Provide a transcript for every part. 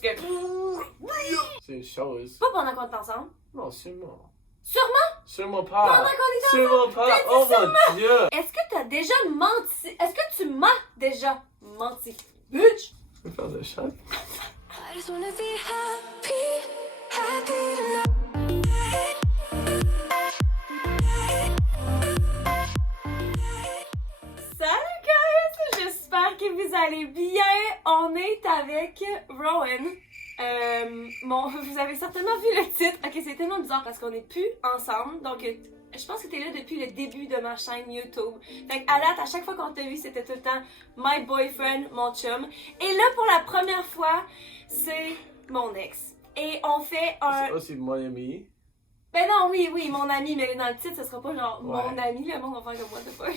C'est une chose. Pas pendant qu'on est ensemble. Non, sûrement. Sûrement? Sûrement pas. Pendant qu'on est Sûrement pas. Oh mon Dieu. Est-ce que t'as déjà menti? Est-ce que tu m'as déjà menti? Bitch! Je peux faire des shots. I just wanna be happy, happy tonight. Salut guys! J'espère que vous allez bien. On est avec Rowan. Vous avez certainement vu le titre. Ok, c'est tellement bizarre parce qu'on n'est plus ensemble. Donc, je pense que t'es là depuis le début de ma chaîne YouTube. Fait qu'à date, à chaque fois qu'on t'a vu, c'était tout le temps my boyfriend, mon chum. Et là, pour la première fois, c'est mon ex. Et on fait un... C'est aussi mon ami. Ben non, oui, mon ami, mais dans le titre, ce sera pas genre Ouais. mon ami, le monde va faire comme moi, t'as pas.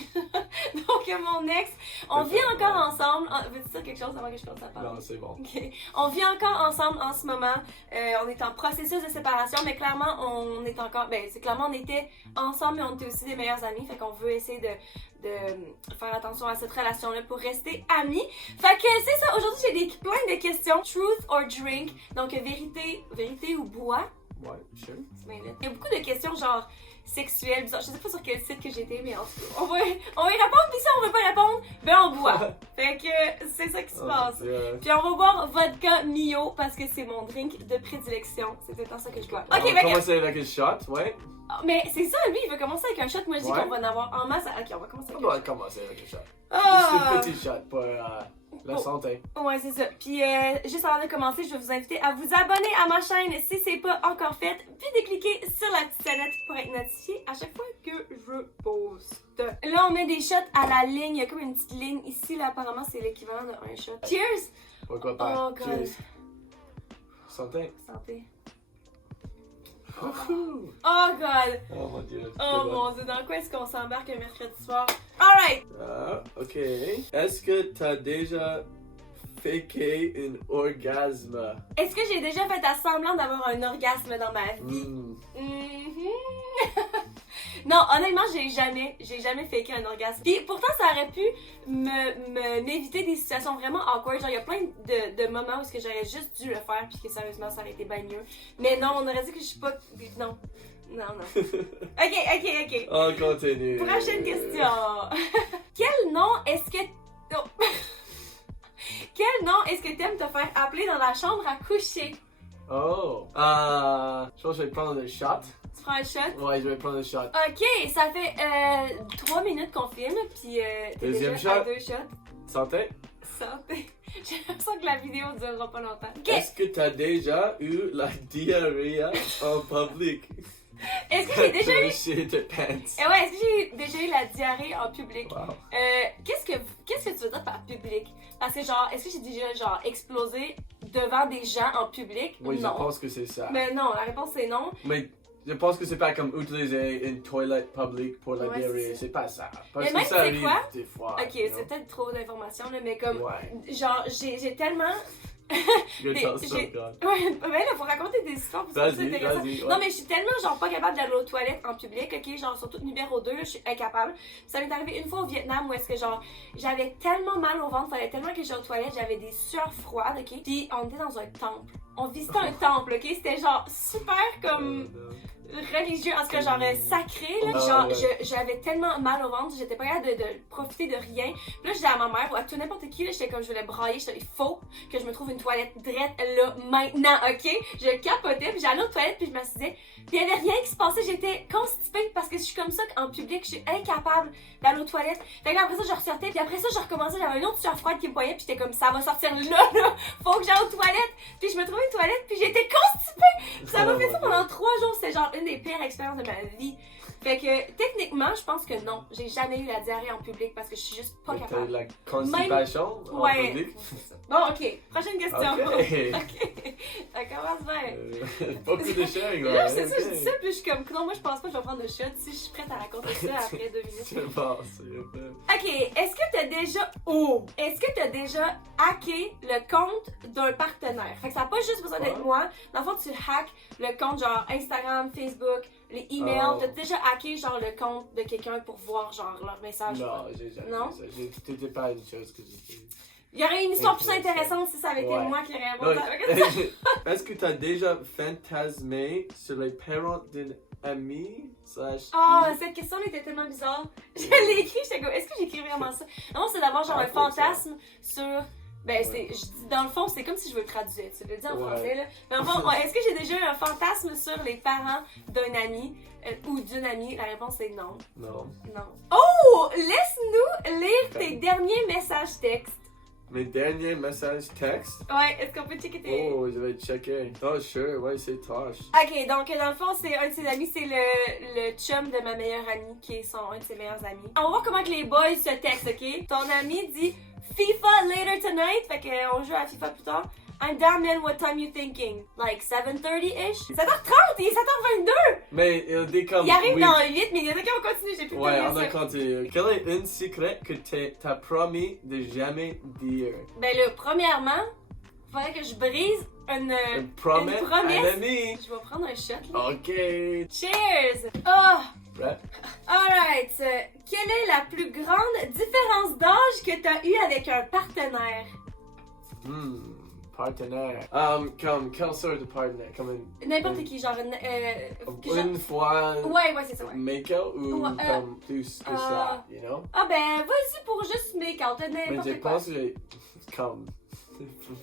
Donc, mon ex, on vit encore ensemble. Veux-tu dire quelque chose avant que je commence à parler? Non, c'est bon. Ok. On vit encore ensemble en ce moment. On est en processus de séparation, mais clairement, on est encore. Ben, c'est clairement, on était ensemble, mais on était aussi des meilleurs amis. Fait qu'on veut essayer de faire attention à cette relation-là pour rester amis. Fait que c'est ça. Aujourd'hui, j'ai plein de questions. Truth or drink. Donc, vérité ou bois. Ouais, sure. Il y a beaucoup de questions genre sexuelles, bizarres. Je sais pas sur quel site que j'étais, mais en tout cas, on va y répondre, puis si on veut pas répondre, ben on boit. Fait que c'est ça qui se passe. Puis on va boire vodka Mio parce que c'est mon drink de prédilection. C'est tout le temps ça que je bois. On Ok, va fait que... commencer avec un shot, ouais. Mais c'est ça, lui, il veut commencer avec un shot. Moi, je dis Ouais. qu'on va en avoir en masse. Ok, on va commencer On avec un va shot. commencer avec un shot. Ah! Juste un petit shot pour la Oh. santé. Ouais, c'est ça. Puis, juste avant de commencer, je vais vous inviter à vous abonner à ma chaîne si c'est pas encore fait, puis de cliquer sur la petite sonnette pour être notifié à chaque fois que je poste. Là, on met des shots à la ligne. Il y a comme une petite ligne ici, là, apparemment, c'est l'équivalent d'un shot. Cheers! Pourquoi pas? Oh, God. Cheers. Santé. Santé. Wouhou. Oh, God! Oh mon Dieu. Oh, mon Dieu, dans quoi est-ce qu'on s'embarque un mercredi soir? Alright! Ok. Est-ce que t'as déjà faké un orgasme? Est-ce que j'ai déjà fait à semblant d'avoir un orgasme dans ma vie? Hmm. Mhm. Non, honnêtement, j'ai jamais faké un orgasme. Puis pourtant, ça aurait pu m'éviter des situations vraiment awkward. Genre, il y a plein de moments où est-ce que j'aurais juste dû le faire, puis que sérieusement, ça aurait été bien mieux. Mais non, on aurait dit que je suis pas... Non. Ok. On continue. Prochaine question. Quel nom est-ce que... Oh. Quel nom est-ce que t'aimes te faire appeler dans la chambre à coucher? Oh. Je pense que je vais prendre le shot. Tu prends un shot? Ouais, je vais prendre le shot. Ok, ça fait 3 minutes qu'on filme, puis t'es Deuxième déjà à shot. 2 shots. Santé. Santé. J'ai l'impression que la vidéo durera pas longtemps. Ok, Est-ce que t'as déjà eu la diarrhée en public? est-ce que j'ai déjà eu... Shit the pants. Ouais, est-ce que j'ai déjà eu la diarrhée en public? Wow. Qu'est-ce que tu veux dire par public? Parce que genre, est-ce que j'ai déjà genre explosé devant des gens en public? Oui, Non. je pense que c'est ça. Mais non, la réponse c'est non. Mais je pense que c'est pas comme utiliser une toilette publique pour la Ouais, diarrhée. c'est ça. C'est pas ça. Parce Mais que même, ça c'est arrive quoi? des fois. Ok, you know? c'est peut-être trop d'informations là, mais comme... Ouais. Genre, j'ai tellement... Good tell so j'ai- good. Ouais, ben là, faut raconter des histoires, parce que c'est Vas-y, intéressant. vas-y. ouais. Non, mais je suis tellement, genre, pas capable d'aller aux toilettes en public, ok? Genre, surtout numéro 2, je suis incapable. Ça m'est arrivé une fois au Vietnam où est-ce que, genre, j'avais tellement mal au ventre, fallait tellement que j'aille aux toilettes, j'avais des sueurs froides, ok? Puis, on était dans un temple. On visitait un temple, ok? C'était, genre, super comme religieux, en tout cas, genre, sacré, là. Ah, Genre, ouais. j'avais tellement mal au ventre, j'étais pas capable de profiter de rien. Puis là, je disais à ma mère, ou à tout n'importe qui, là, j'étais comme, je voulais brailler, j'étais, il faut que je me trouve une toilette drette là, maintenant, ok? Je capotais, puis j'allais aux toilettes, puis je m'assisais, puis il y avait rien qui se passait, j'étais constipée, parce que je suis comme ça en public, je suis incapable d'aller aux toilettes. Fait que là, après ça, je ressortais, puis après ça, je recommençais, j'avais une autre sueur froide qui me voyait, puis j'étais comme, ça va sortir là, faut que j'aille aux toilettes. Puis je me trouvais une toilette, puis j'étais constipée! Puis ça m'a fait ça pendant 3 jours, c'était genre une des pires expériences de ma vie. Fait que, techniquement, je pense que non, j'ai jamais eu la diarrhée en public parce que je suis juste pas Mais t'as eu capable. la constipation en Ouais. public? Bon, ok, prochaine question. Ok. Ok, ça commence bien. Beaucoup de sharing, Là, ouais. c'est ça, je ok. dis ça, puis je suis comme, non, moi je pense pas que je vais prendre de shot si je suis prête à raconter ça après 2 minutes. C'est bon, c'est bon. Ok, est-ce que t'as déjà. Oh! Est-ce que t'as déjà hacké le compte d'un partenaire? Fait que ça n'a pas juste besoin d'être Ouais. moi. Dans le fond, tu hackes le compte genre Instagram, Facebook, les emails. Oh. T'as déjà hacké genre le compte de quelqu'un pour voir genre leur message? Non, j'ai jamais Non? fait ça. C'était pas une chose que j'ai fait. Il y aurait une histoire plus Intéressant. intéressante si ça avait été Ouais. moi qui aurais Donc, inventé. est-ce que tu as déjà fantasmé sur les parents d'une amie Ah, cette question était tellement bizarre. Je l'ai écrit, j'étais comme, est-ce que j'écris vraiment ça? Non, c'est d'avoir genre Ah, un faut ça. fantasme sur. Ben, c'est, je dis, dans le fond, c'est comme si je veux le traduire. Tu le dis en Ouais. français, là. Mais en fond, ouais, est-ce que j'ai déjà eu un fantasme sur les parents d'un ami ou d'une amie? La réponse est non. Non. Non. Oh! Laisse-nous lire tes derniers messages textes. Mes derniers messages textes. Ouais, est-ce qu'on peut checker tes. Oh, je vais checker. Oh, sure, ouais, c'est Tosh. Ok, donc dans le fond, c'est un de ses amis, c'est le chum de ma meilleure amie, qui est un de ses meilleurs amis. On va voir comment que les boys se textent, ok? Ton ami dit FIFA later tonight, fait qu'on joue à FIFA plus tard. I'm down, man, what time you thinking? Like 7:30-ish? 7h30, il est 7h22! Mais il dit comme. Il arrive oui. dans 8 minutes, ok, on continue, j'ai plus Ouais, de on a continué. Quel est un secret que t'as promis de jamais dire? Ben là, premièrement, il faudrait que je brise une promesse à promesse. l'ami. Je vais prendre un shot, là. Ok. Cheers! Oh! Prêt? Alright, quelle est la plus grande différence d'âge que tu as eue avec un partenaire? Partenaire. Comme, quelle sorte de partenaire? Comme N'importe qui, genre... une fois Ouais, c'est ça, ouais. make-out ou Ouais, comme plus que ça, you know? Ah ben, vas-y pour juste make-out, Mais n'importe je quoi. pense que j'ai comme...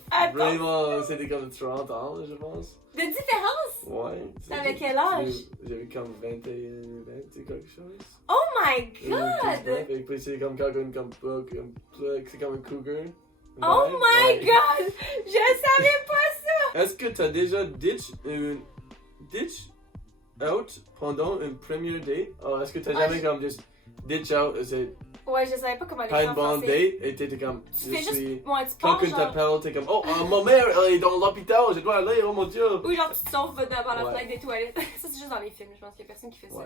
Attends. Vraiment, c'était comme 30 ans, je pense. De différence? Ouais. Avec quel âge? J'avais comme 21, 20 quelque chose. Oh my god! Et puis c'est comme quelqu'un comme c'est comme un cougar. Oh Ouais, my ouais. god! Je savais pas ça! Est-ce que t'as déjà ditch out pendant une première date? Oh, est-ce que t'as Ah, jamais comme juste ditch out, c'est Ouais, je savais pas comment les pas faire une bonne français. date et t'étais comme Tu fais je juste... suis... Ouais, tu penses Quelqu'un genre... t'appelle, t'es comme oh, ma mère elle est dans l'hôpital, je dois aller, oh mon dieu! Ou genre tu te sauves devant la Ouais. fenêtre des toilettes. Ça c'est juste dans les films, je pense qu'il y a personne qui fait ça. Ouais.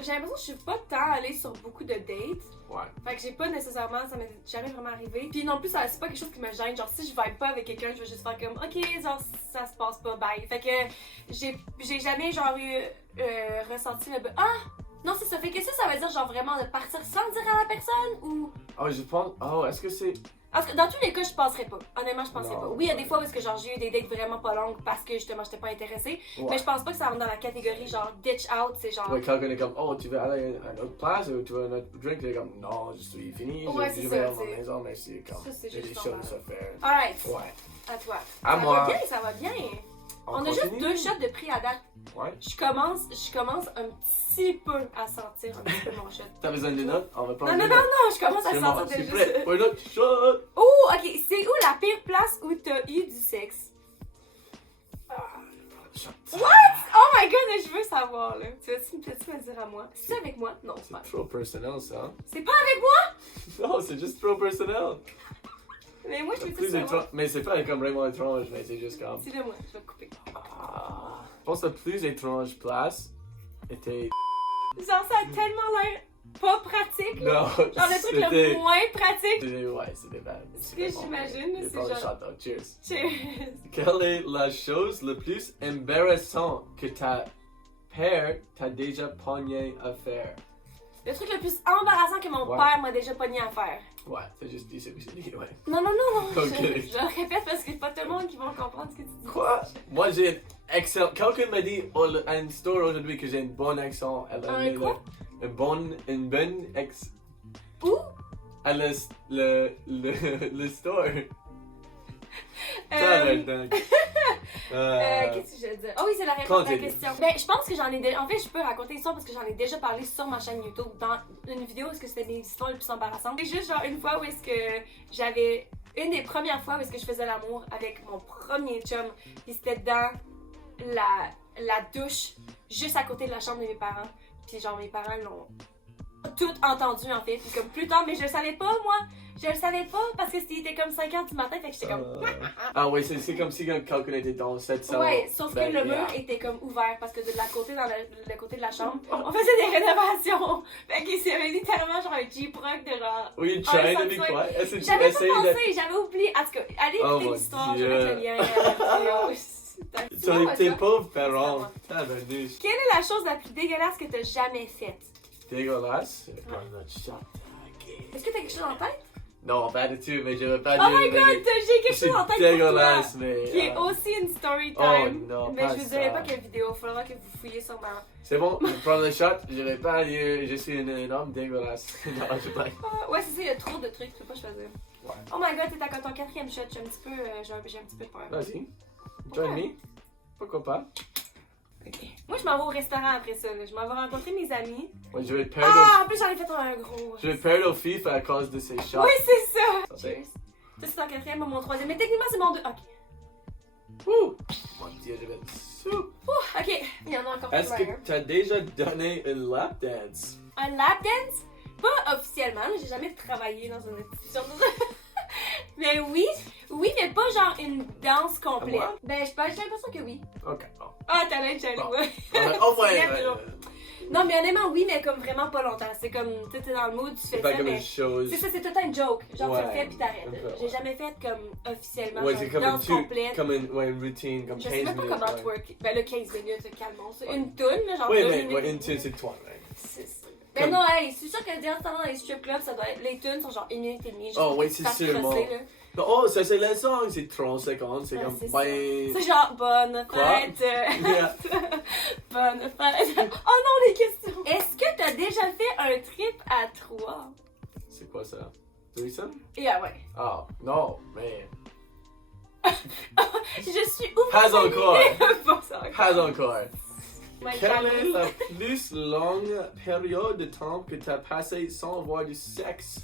J'ai l'impression que je suis pas tant allée sur beaucoup de dates. Ouais. Fait que j'ai pas nécessairement, ça m'est jamais vraiment arrivé. Puis non plus, c'est pas quelque chose qui me gêne. Genre si je vibe pas avec quelqu'un, je vais juste faire comme ok, genre ça se passe pas, bye. Fait que j'ai jamais genre eu ressenti le non c'est ça. Fait que ça veut dire genre vraiment de partir sans dire à la personne ou... Oh, je pense, oh, est-ce que c'est... Parce que dans tous les cas, je passerais pas. Honnêtement, je penserais Non, pas. Oui, il y a ouais. des fois où est-ce que genre j'ai eu des dates vraiment pas longues parce que justement j'étais pas intéressée. Ouais. Mais je pense pas que ça rentre dans la catégorie genre ditch out, c'est genre. Ouais, quelqu'un est comme, oh, tu veux aller à une autre place ou tu veux un autre drink? T'es comme, non, je suis fini, Ouais, je c'est vais ça, à ma c'est- maison, merci. Comme, Ça, c'est j'ai des juste choses normal. à faire. Alright, Ouais. à toi. À ça moi. va bien, ça va bien. On a juste continue? 2 shots de prix à date. Ouais. Je commence un petit peu à sentir un petit peu mon shot. T'as besoin de notes? On va prendre Non, des non, non, notes. non, je commence à C'est bon, sentir je suis déjà. prêt pour notre shot! Oh, ok, c'est où la pire place où t'as eu du sexe? Shot. Oh my god, je veux savoir là. Tu veux-tu me dire à moi? C'est avec moi? Non, c'est pas. C'est trop personnel, ça. C'est pas avec moi? Non, c'est juste trop personnel. Mais moi, je veux Plus tout savoir. étrange, mais c'est pas comme vraiment étrange, mais c'est juste comme... Dis-le moi, je vais te couper. Je pense que la plus étrange place était... Genre, ça a tellement l'air pas pratique, là. Non, Genre, le truc c'était... le moins pratique. Ouais, c'était bad. Ce que j'imagine, C'est c'est genre... genre- Shot, cheers. Cheers. Quelle est la chose la plus embarrassante que ta père t'a déjà pogné à faire? Le truc le plus embarrassant que mon Ouais. père m'a déjà pogné à faire. Ouais, t'as juste dit ce que j'ai dit, ouais. Non, non, non, non. Ok. Je le répète parce que c'est pas tout le monde qui va comprendre ce que tu dis. Quoi? Moi, j'ai un excellent... Quelqu'un m'a dit à une store aujourd'hui que j'ai un bon accent. Elle a Un quoi? un bon ex... Où? À le store. Euh, Euh, Qu'est-ce que je veux dire? Oh oui, c'est la réponse à la Continue. question. Ben, je pense que j'en ai déjà. En fait, je peux raconter l'histoire parce que j'en ai déjà parlé sur ma chaîne YouTube dans une vidéo où est-ce que c'était mes histoires les plus embarrassantes. C'est juste genre une fois où est-ce que j'avais. Une des premières fois où est-ce que je faisais l'amour avec mon premier chum. Puis c'était dans la douche, juste à côté de la chambre de mes parents. Puis genre, mes parents l'ont tout entendu en fait. Puis comme plus tard, mais je le savais pas moi. Je le savais pas parce que c'était comme 5h du matin, fait que j'étais comme. Ah ouais, c'est comme si quelqu'un était dans cette salle. Ouais, sauf que Ben, le mur yeah. était comme ouvert parce que de la côté, dans le côté de la chambre, on faisait des rénovations. Fait qu'il y avait littéralement genre un Jeep-Rock de genre. Oui, try to be centimètre. quiet. Est-ce que tu J'avais pas essayes de... pensé, j'avais oublié. En tout cas, allez Oh écouter mon l'histoire, je Dieu. vais mettre le lien à la vidéo. Tu as tes pauvres C'est à parents. moi. Tabarnouche. Quelle est la chose la plus dégueulasse que t'as jamais faite? Dégueulasse. C'est pas notre shot. Ok. Est-ce que t'as quelque chose en tête? Non, pas du tout, mais je veux pas Oh dire. my god, j'ai quelque chose en tête C'est pour toi. dégueulasse, mais. Qui est aussi une story Oh time. non, mais pas je vous dirai ça. pas quelle vidéo. Faudra que vous fouillez sur ma. C'est bon, je prends le shot, je vais pas dire je suis un homme dégueulasse. Non, je blague. Ah, ouais, c'est ça, il y a trop de trucs, tu peux pas choisir. Ouais. Oh my god, t'es à ton quatrième shot, j'ai un petit peu, j'ai un petit peu peur. Vas-y, join me. Pourquoi pas? Ok. Moi, je m'en vais au restaurant après ça, là. Je m'en vais rencontrer mes amis. Ouais, je vais perdre. Ah, en plus, j'en ai fait un gros. Je vais perdre au FIFA à cause de ces shots. Oui, c'est ça. Ça, c'est- Cheers. Ça, c'est ton quatrième, moi, mon troisième. Mais techniquement, c'est mon deux. Ok. Ouh! Mon dieu, je vais être sous. Ouh, ok. Il y en a encore Est-ce plein. que tu as déjà donné une lap dance? Un lap dance? Pas officiellement, là, j'ai jamais travaillé dans une institution. Mais oui, mais pas genre une danse complète. À moi? Ben, j'ai l'impression que oui. Ok, bon. Ah, t'as l'air jaloux, Bon. ouais. Au moins, Tu lèves toujours. Non, mais honnêtement, oui, mais comme vraiment pas longtemps. C'est comme, tu sais, t'es dans le mood, tu fais c'est pas ça, comme mais... une chose. C'est ça, c'est tout le temps une joke. Genre, tu le Ouais. fais puis t'arrêtes. Un peu, J'ai ouais. jamais fait comme officiellement Ouais, genre, c'est une comme une, danse complète. comme une, ouais, une routine, comme Je 15 sais même minutes. pas comment ouais. twerk. Ben, le 15 minutes, calmons ça. Ouais. Une toune, là, genre Oui, 2 mais minutes. ouais, une tune, c'est toi, ouais. C'est ça. Ben Comme- non, hey, c'est sûr que dans les strip clubs, ça doit être... Les tunes sont genre 1 minute et demie. juste Oh, pour ouais, que tu c'est fasses sûrement. crosser, là. Non, oh, ça c'est le song, c'est 30 secondes, c'est Ouais, comme, c'est ben... C'est genre, bonne Quoi? fête. Yeah. Bonne fête. Oh non, les questions. Est-ce que t'as déjà fait un trip à 3? C'est quoi ça? Threesome? Et ah ouais. Ah, non, mais... Je suis ouverte. Pas encore. Pas ça Pas encore. My Quelle God. est la plus longue période de temps que tu as passé sans avoir du sexe?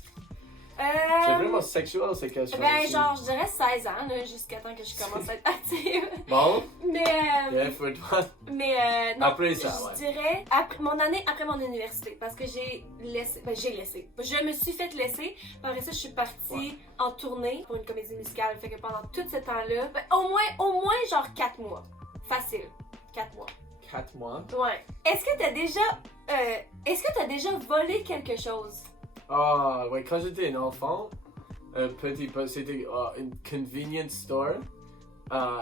C'est vraiment sexuel, ces questions. Ben, genre, je dirais 16 ans, là, jusqu'à temps que je commence à être active. Bon, Mais, bien pour toi. non, Après ça, je ouais. dirais mon année après mon université, parce que j'ai laissé, je me suis fait laisser, puis après ça, je suis partie Ouais. en tournée pour une comédie musicale, fait que pendant tout ce temps-là, ben, au moins, genre 4 mois. Facile. 4 mois. 4 mois. Ouais. Est-ce que t'as déjà volé quelque chose? Ah, ouais, quand j'étais un enfant, c'était une convenience store.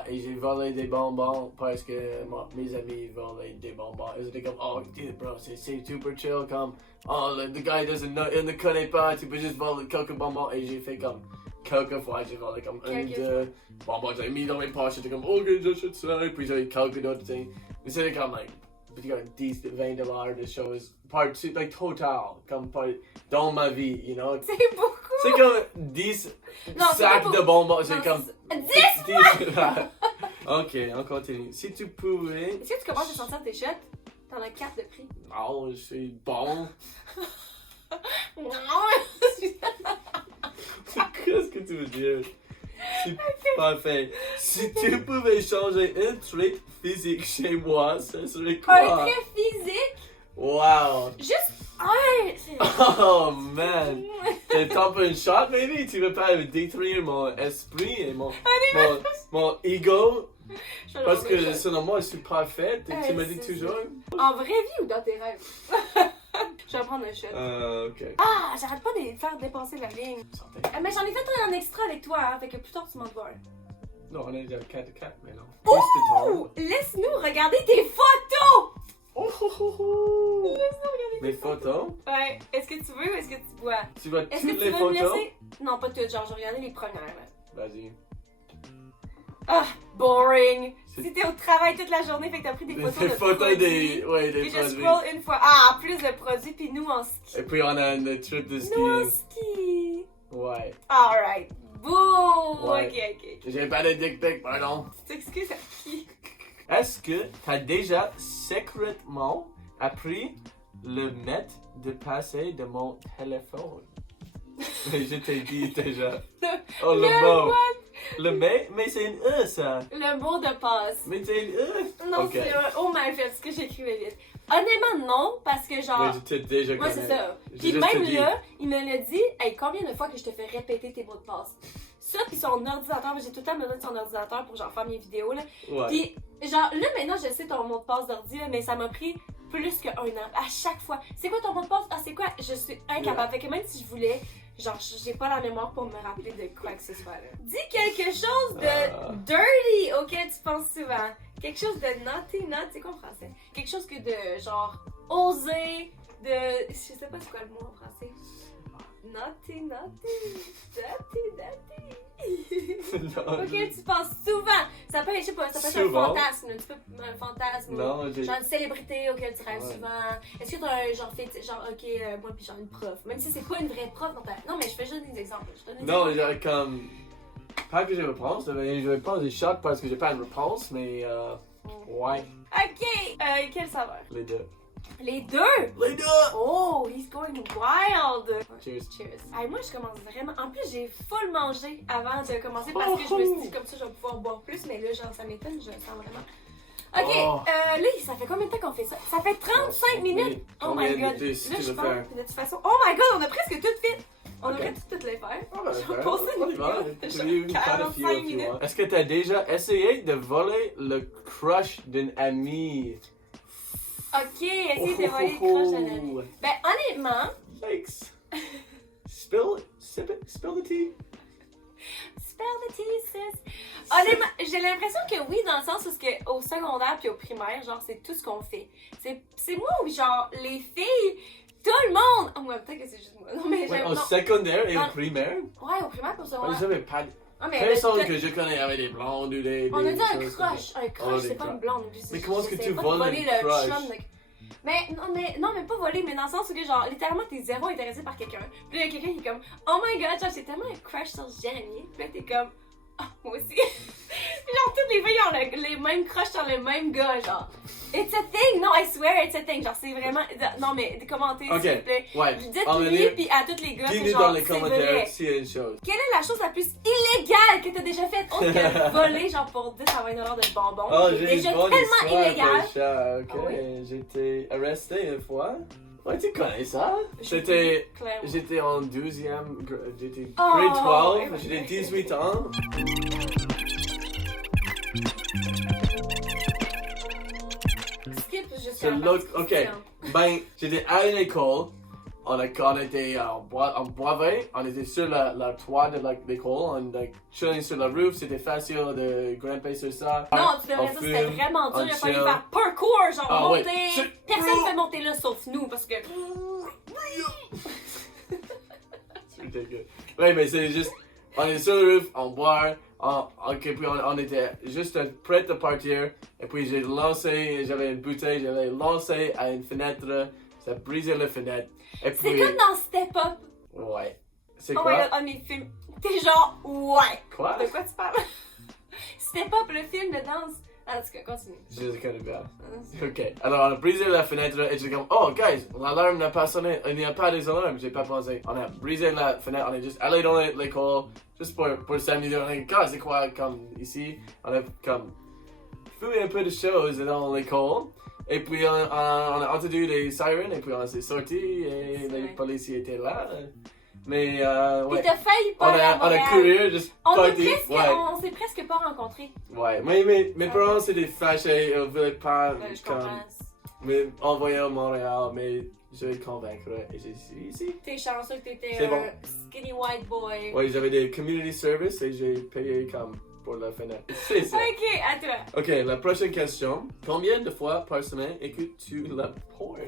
Et j'ai volé des bonbons parce que mes amis volaient des bonbons. Ils étaient comme, oh, dude, bro, c'est super chill. Comme, oh, the guy doesn't know, il ne connaît pas, tu peux juste voler quelques bonbons. Et j'ai fait comme, quelques fois, j'ai volé comme un, Quelques deux bonbons. J'avais mis dans mes poches, j'étais comme, ok, j'achète ça. Et puis j'avais quelques autres things. Mais c'était comme, like, peut-être 10, $20 de choses. Like, total. Comme, dans ma vie, you know. C'est beaucoup! C'est comme 10 Non, c'est sacs pas de beaucoup. bonbons. C'est Non, comme. c'est- 10 Ok, on continue. Si tu pouvais. Est-ce que tu commences à sortir tes shots? T'en as 4 de prix. Oh, je suis bon. Non! Qu'est-ce que tu veux dire? C'est parfait. Si tu pouvais changer un trait physique chez moi, ça serait Un quoi? trait physique? Wow. Juste un! Oh man. T'es top un shot, maybe? Tu veux pas détruire mon esprit et mon ego? Parce que selon moi, je suis parfaite. Et tu me dis c'est toujours? En vraie vie ou dans tes rêves? Je vais prendre un shot. Ok. Ah, j'arrête pas de les faire dépasser la ligne. Santé. Mais j'en ai fait un en extra avec toi, hein, fait que plus tard tu m'en dois un. Non, on est déjà 4-4 maintenant. Plus de temps. Ouh! Laisse-nous regarder tes photos! Oh, oh, oh, oh. Laisse-nous regarder Mes tes photos? Ouais. Est-ce que tu veux ou est-ce que tu bois? Tu vois Est-ce que toutes tu les veux me photos? laisser? Non, pas toutes, genre, je regardais les premières. Là. Vas-y. Ah, boring! C'est- Si t'es au travail toute la journée, fait que t'as pris des photos Des de photos produits. des. Ouais, des Puis je produits. scroll une fois. Ah, en plus de produits, puis nous en ski. Et puis on a une trip de ski. Nous en ski! Ouais. Alright. Boom! Ouais. Ok. J'ai pas de dick pic, pardon. Tu t'excuses à qui? Est-ce que t'as déjà secrètement appris le maître de passer de mon téléphone? Je t'ai dit déjà. Oh, le mot. what? Le mais c'est une E, ça. Le mot de passe. Mais c'est une E. Non, Ok. c'est un oh mal fait parce que j'écrivais vite. Honnêtement, non, parce que genre. Mais je t'ai déjà Moi, connais. c'est ça. J'ai Puis juste te même dit. là, il me l'a dit, hey, combien de fois que je te fais répéter tes mots de passe? Ça, puis son ordinateur, j'ai tout le temps besoin de son ordinateur pour genre faire mes vidéos, là. Ouais. Puis, genre, là, maintenant, je sais ton mot de passe d'ordi, là, mais ça m'a pris plus qu'un an. À chaque fois. C'est quoi ton mot de passe? Ah, c'est quoi? Je suis incapable. Fait que même si je voulais, genre, j'ai pas la mémoire pour me rappeler de quoi que ce soit, là. Dis quelque chose de dirty auquel tu penses souvent. Quelque chose de naughty, c'est quoi en français? Quelque chose que de, genre, osé, de... Je sais pas c'est quoi le mot en français. Naughty, naughty. Non, Ok, tu penses souvent. Ça peut, je sais pas, ça peut être un Souvent. fantasme. Un petit peu un fantasme. Non, j'ai... Genre une célébrité auquel tu rêves Ouais. souvent. Est-ce que t'as un genre fait, genre, ok, moi puis genre une prof. Même si c'est pas une vraie prof dans ta. Non, mais je fais juste des exemples. Je donne des Non, exemples. genre comme... Pas que je réponse, mais je réponds des shots parce que j'ai pas une réponse, mais ouais, Ok, quelle saveur? les deux. Les deux! Les deux! Oh, he's going wild! Cheers. Cheers. Hey, moi, je commence vraiment. En plus, j'ai full mangé avant de commencer parce que je me suis dit comme ça, je vais pouvoir boire plus, mais là, genre, ça m'étonne, je le sens vraiment. Ok, Oh. là, ça fait combien de temps qu'on fait ça? Ça fait 35 minutes! Oh my god! Tu Là, je veux pense, faire? de toute façon. Oh my god, on a presque tout fait! On Ok. aurait dû toutes les faire. On va le Je vais faire. poster On une y va. vidéo de Tu genre veux faire 45 a few, minutes. Est-ce que t'as déjà essayé de voler le crush d'une amie? Ok, essayez de voler le crush d'un ami. Ben, honnêtement, Yikes. Spill the tea. spell the tea, sis. Honnêtement, j'ai l'impression que oui, dans le sens où au secondaire puis au primaire, genre, c'est tout ce qu'on fait. C'est moi où, genre, les filles, tout le monde. Oh, ouais, peut-être que c'est juste moi. Non, mais Ouais, j'aime. au Non. secondaire et au Non. primaire? Ouais, au primaire pour Ouais, secondaire. j'avais pas... Ah, mais Personne le- que je connais avait des blondes ou des... On a des dit un choses crush. Un Oh, crush, des c'est pas crush. une blonde. Mais comment est-ce que J'essaie tu pas voles de voler un le crush? chum de- non, mais pas voler, mais dans le sens où que, genre, littéralement, t'es zéro intéressé par quelqu'un. Puis là, il y a quelqu'un qui est comme, oh my god, genre, j'ai tellement un crush sur Jérémy. Puis là, t'es comme, ah, moi aussi. Puis genre, toutes les filles ont les mêmes crushs sur le même gars, genre. It's a thing! Non, I swear, it's a thing. Genre, c'est vraiment. Non, mais commentez, Ok, s'il vous plaît. ouais. Dites-lui, puis à tous les gars, que Dis-nous genre, dans les c'est commentaires vrai. s'il y a une chose. Quelle est la chose la plus illégale que t'as déjà faite autre que voler, genre, pour 10 à 20 $ de bonbons? Oh, C'est j'ai déjà une bonne tellement histoire illégal. de chat, ok. Ah oui? J'ai été arrêté une fois. Ouais, tu connais ça? Clairement. J'étais en 12e, j'étais Oh, grade 12, ouais, j'étais ouais. 18 ans. Skip jusqu'à C'est la l'autre, partie ok. suivante. Ben, j'étais à une école. On était en Boisvert, on était sur la toit de l'école, on était chilling sur la roof, c'était facile de grimper sur ça. Non, tu devrais On dire que c'était fume, vraiment dur. on Il a fallu chill. faire parkour, genre Ah, ouais. monter. C'est- Personne ne fait monter là sauf nous parce que. C'est ridicule. Ouais, mais c'est juste, on est sur le roof, on boit, puis on était juste prêt de partir, et puis j'avais une bouteille, j'avais lancé à une fenêtre, ça brisait la fenêtre, et C'est puis... comme dans Step Up. Ouais. C'est Oh my quoi? god, oh mes films. T'es genre, ouais. Quoi? De quoi tu parles? Step Up, le film de danse. En tout cas, continue. Je le connais pas. Ok. Alors, on a brisé la fenêtre et j'étais comme, oh, guys, l'alarme n'a pas sonné. Il n'y a pas des alarmes. J'ai pas pensé. On a brisé la fenêtre. On est juste allé dans l'école, juste pour s'amuser. On a dit, gars, c'est quoi, comme, ici? On a, comme, fait un peu de choses dans l'école. Et puis, on a entendu les sirens et puis on s'est sortis et C'est les vrai. policiers étaient là. Mais, Puis ouais. t'as failli On pas aller à a Montréal. couru, juste On parti. s'est presque pas rencontrés. Ouais, mais mes parents c'était fâchés, ils voulaient pas Ouais, je comme, comprends. me envoyer à Montréal, mais je vais convaincre et je suis ici. T'es chanceux que t'étais C'est un bon. skinny white boy. Ouais, j'avais des community service et j'ai payé comme pour la fenêtre. C'est ça. Ok, à toi. Ok, la prochaine question. Combien de fois par semaine écoutes-tu la porn?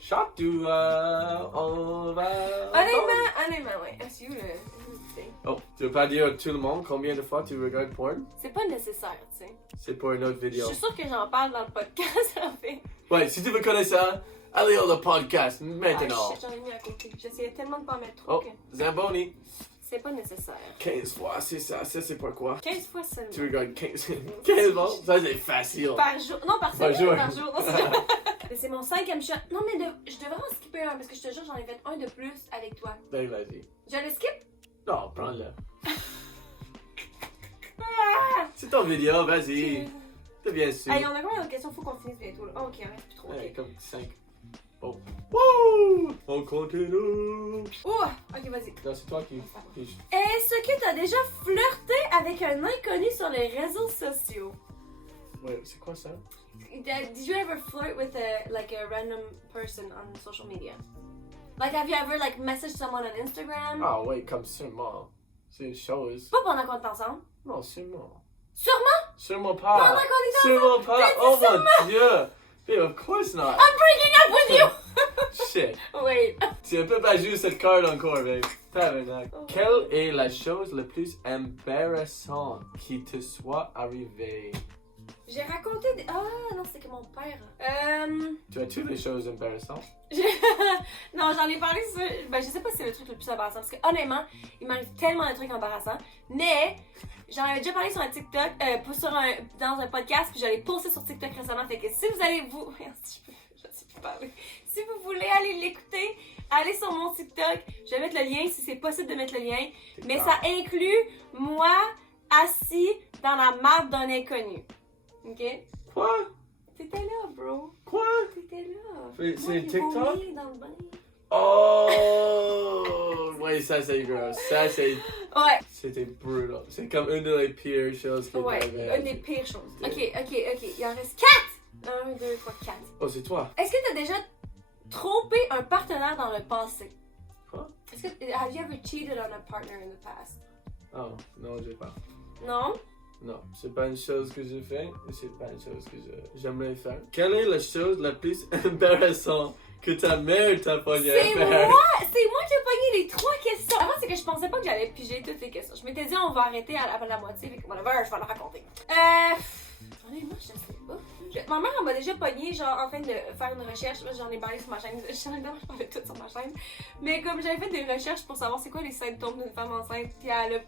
Shot to, on va... Honnêtement, ouais. Est-ce que Oh, tu veux pas dire à tout le monde combien de fois tu regardes porn? c'est pas nécessaire, tu sais. C'est pour une autre Je vidéo. suis sûre que j'en parle dans le podcast, en fait. Ouais, si tu veux connaître ça, allez au podcast Ah, maintenant. shit, j'en ai mis à côté. J'essayais tellement de pas en mettre trop Oh, que Zamboni. c'est pas nécessaire. 15 fois, c'est ça. Ça, c'est pourquoi. 15 fois seulement. Tu regardes 15, 15 fois? Ça, c'est facile. Par jour. Non, par Par semaine, jour. par jour. Non, mais c'est mon 5e shot. Non, mais je devrais en skipper un parce que je te jure, j'en ai fait un de plus avec toi. Ben, vas-y. Je le skip? Non, prends-le. Ah! C'est ton vidéo, vas-y. T'es bien sûr. Hey, on a combien d'autres questions? Faut qu'on finisse bientôt. Là. Oh, ok, on reste plus trop. Ouais, Ok. comme 5. Bon. Wouh! On continue. Oh, ok, vas-y. Non, c'est toi qui... Est-ce que t'as déjà flirté avec un inconnu sur les réseaux sociaux? Ouais, c'est quoi ça? Did you ever flirt with a random person on social media? Like, have you ever like messaged someone on Instagram? Ah, ouais, comme sûrement. C'est une chose. Pas pendant qu'on est ensemble. Non, sûrement. Sûrement? Sûrement pas. Pendant qu'on est Sûrement pas. T'as dit Oh mon dieu. Babe, of course not. I'm breaking up with you! Shit. Wait. Tu ne peux pas jouer cette carte encore, babe. Tabarnak. Oh. Quelle est la chose la plus embarrassante qui te soit arrivée? J'ai raconté des... Ah, non, c'était que mon père. Tu as toutes les choses embarrassantes? Non, j'en ai parlé sur... Ben, je sais pas si c'est le truc le plus embarrassant, parce que honnêtement, il m'arrive tellement de trucs embarrassants, mais j'en avais déjà parlé sur un TikTok, dans un podcast, puis j'allais poster sur TikTok récemment, fait que si vous allez vous... Je sais plus parler. Si vous voulez aller l'écouter, allez sur mon TikTok, je vais mettre le lien si c'est possible de mettre le lien, mais ça inclut moi assis dans la marde d'un inconnu. Ok? Quoi? T'étais là, bro. Quoi? T'étais là. C'est Moi qui TikTok? vomis dans le bain. Oh! Ouais, ça c'est gross. Ça c'est... Ouais. C'était brutal. C'est comme une des pires choses qui Ouais, m'arrivaient. une des pires choses. Ok. Ok. Il en reste 4! 1, 2, 3, 4. Oh, c'est toi. Est-ce que t'as déjà trompé un partenaire dans le passé? Quoi? Est-ce que... Have you ever cheated on a partner in the past? Oh, non, j'ai pas. Non? Non, c'est pas une chose que j'ai fait, et c'est pas une chose que j'aimerais faire. Quelle est la chose la plus embarrassante que ta mère t'a pogné à C'est faire? moi qui ai pogné les 3 questions. Avant, c'est que je pensais pas que j'allais piger toutes les questions. Je m'étais dit, on va arrêter à la moitié, fait que whatever, je vais le raconter. Honnêtement, je sais pas. Ma mère, elle m'a déjà pogné, genre, en train de faire une recherche. J'en ai parlé sur ma chaîne. Je parlais tout sur ma chaîne. Mais comme j'avais fait des recherches pour savoir c'est quoi les symptômes d'une femme enceinte, puis elle a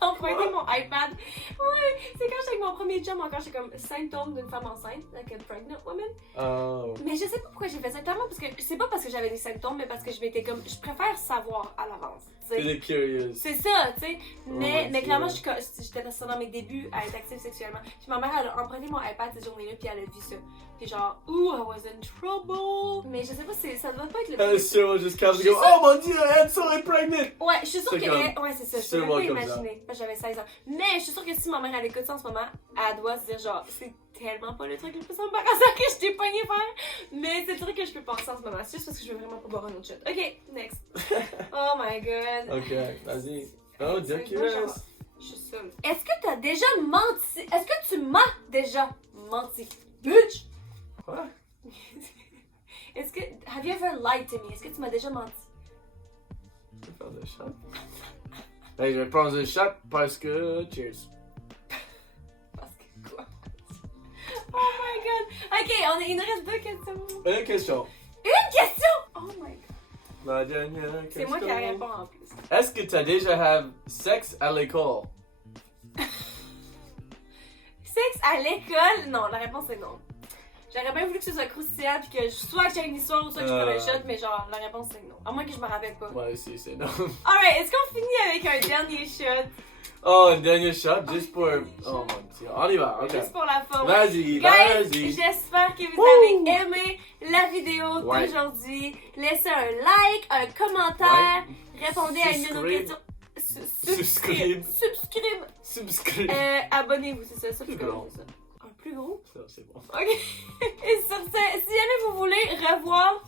emprunté mon iPad. Ouais, c'est quand j'étais avec mon premier chum encore, j'étais comme symptômes d'une femme enceinte, like a pregnant woman. Oh. Mais je sais pas pourquoi j'ai fait ça, clairement parce que c'est pas parce que j'avais des symptômes, mais parce que je m'étais comme, je préfère savoir à l'avance. T'es curious. C'est ça, tu sais. Mais my clairement, God. j'étais dans mes débuts à être active sexuellement. Puis ma mère, elle a emprunté mon iPad cette journée-là, puis elle a vu ça. Puis genre, ooh, I was in trouble. Mais je sais pas, ça doit pas être le Elle est sûrement juste capable de dire, oh mon dieu, Hansel est pregnant! Ouais, je suis sûre C'est que. comme- Ouais, c'est ça. Je peux sûrement même pas comme ça. imaginer. Parce que j'avais 16 ans. Mais je suis sûre que si ma mère elle écoute ça en ce moment, elle doit se dire genre, c'est tellement pas le truc le plus embarrassant que je t'ai pogné faire. Mais c'est le truc que je peux penser en ce moment. C'est juste parce que je veux vraiment pas boire un autre shot. Ok, next. Oh my god. Ok, vas-y. Oh, C'est dead pas genre- curious. Je suis seule. Est-ce que t'as déjà menti? Est-ce que tu m'as déjà menti? Bitch! Quoi? Est-ce que. Have you ever lied to me? Est-ce que tu m'as déjà menti? Je vais faire le shot. Ben, je vais prendre le shot parce que. Cheers. Parce que quoi? Oh my god! Ok, il nous reste 2 questions. Une question. Une question! Oh my god. La dernière question. C'est moi qui la réponds en plus. Est-ce que tu as déjà eu sexe à l'école? Sexe à l'école? Non, la réponse est non. J'aurais bien voulu que ce soit croustillant pis que soit que j'ai une histoire ou soit que je prenne un shot, mais genre, la réponse c'est non. À moins que je me rappelle pas. Moi aussi, c'est non. Alright, est-ce qu'on finit avec un dernier shot? Oh, un dernier shot, juste pour. Oh mon dieu. On y va, ok. Juste pour la forme. Vas-y, Guys, vas-y. j'espère que vous Wouh! avez aimé la vidéo Ouais. d'aujourd'hui. Laissez un like, un commentaire, répondez à une de nos Subscribe. questions. Subscribe. Subscribe. Subscribe. Abonnez-vous, c'est ça. Subscribe, gros. c'est ça. Un plus gros? Ça, c'est bon. Ok. Et sur ce, si jamais vous voulez revoir,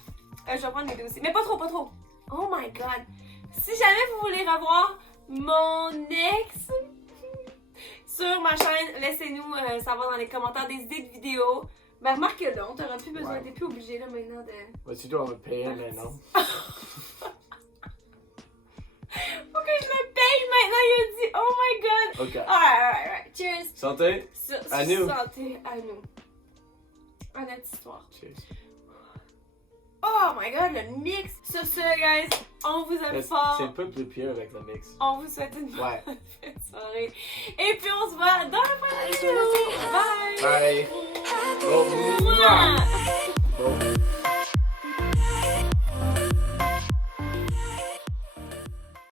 je vais prendre mes deux aussi, mais pas trop, pas trop. Oh my god. Si jamais vous voulez revoir mon ex sur ma chaîne, laissez-nous savoir dans les commentaires des idées de vidéos. Ben remarque donc, t'auras plus besoin, Ouais. t'es plus obligé là maintenant de. Bah, tu dois me payer maintenant. Faut que je me paye maintenant, il a dit. Oh my god. Ok. Alright. Cheers. Santé. À nous. Santé à nous. À notre histoire. Cheers. Oh my god, le mix! Sur ce, guys, on vous aime fort. C'est un peu plus pire avec le mix. On vous souhaite une Ouais. bonne soirée. Et puis on se voit dans la prochaine vidéo. Bye! Bye. Happy Oh. tonight.